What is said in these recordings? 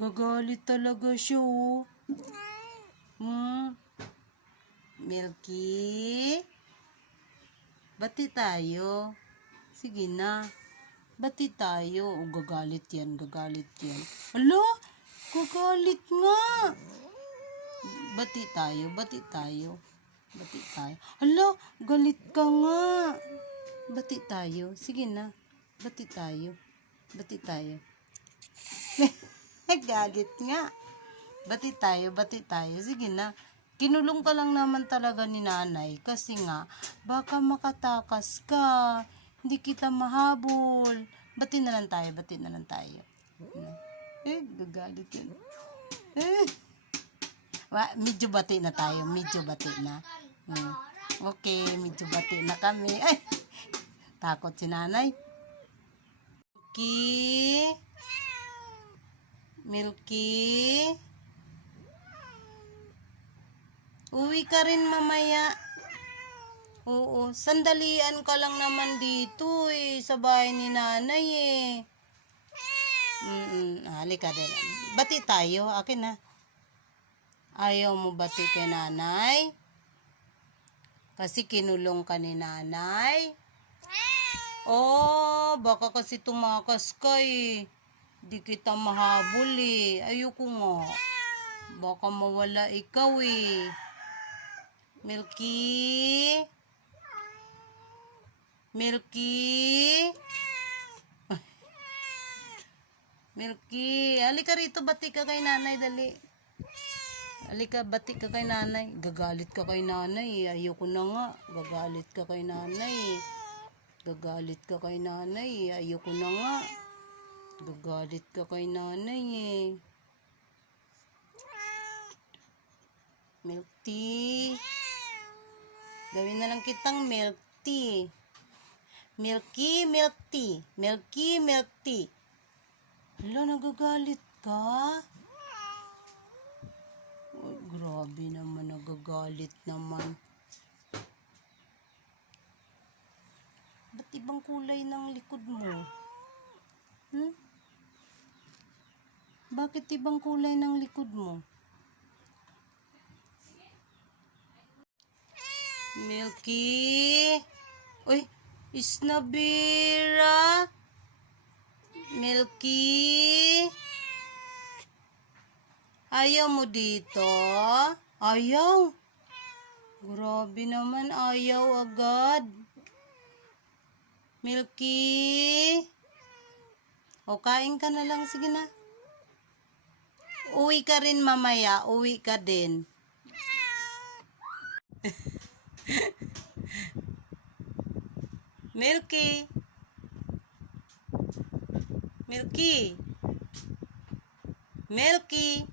Gagalit talaga siya, oh. Hmm? Milky? Bati tayo. Sige na. Bati tayo. O, gagalit yan, gagalit yan. Alo? Gagalit nga. Bati tayo, bati tayo. Bati tayo. Alo, galit ka nga. Bati tayo. Sige na. Bati tayo. Bati tayo. Galit nga. Bati tayo, bati tayo. Sige na. Kinulong ka lang naman talaga ni nanay kasi nga, baka makatakas ka. Hindi kita mahabol. Bati na lang tayo, bati na lang tayo. Eh, gagalit yun. Eh. Wa, medyo bati na tayo, medyo bati na. Hmm. Okay, medyo bati na kami. Ay, takot si nanay. Milky? Milky? Uwi ka rin mamaya. Oo, sandalian ka lang naman dito eh, sa bahay ni nanay eh. Mm, halika din. Bati tayo, akin na. Ayaw mo bati kay nanay? Kasi kinulong ka ni nanay? Oh, baka kasi tumakas ka eh. Di kita mahabol eh. Ayoko nga. Baka mawala ikaw eh. Milky? Milky? Milky, halika rito, bati ka kay nanay, dali. Halika, bati ka kay nanay. Gagalit ka kay nanay. eh. Ayoko na nga. Gagalit ka kay nanay. eh. Gagalit ka kay nanay. eh. Ayoko na nga. Gagalit ka kay nanay eh. Milk tea. Gawin na lang kitang milk tea. Milky milk tea. Milky milk tea. Hala, nagagalit ka? Ay, grabe naman, nagagalit naman. Ba't ibang kulay ng likod mo? Hmm? Bakit ibang kulay ng likod mo? Milky? Uy, Isnabira? Milky? Ayaw mo dito? Ayaw? Grabe naman, ayaw agad. Milky? O, kain ka na lang. Sige na. Uwi ka rin mamaya. Uwi ka din. Milky? Milky? Milky?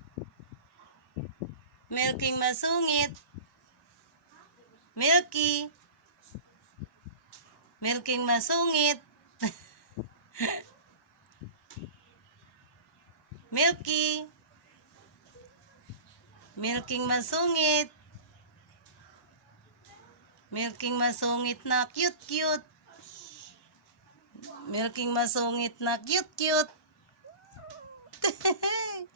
Milking masungit. Milky? Milking masungit. Milky? Milking masungit. Milking masungit na cute-cute. Milking masungit na cute-cute.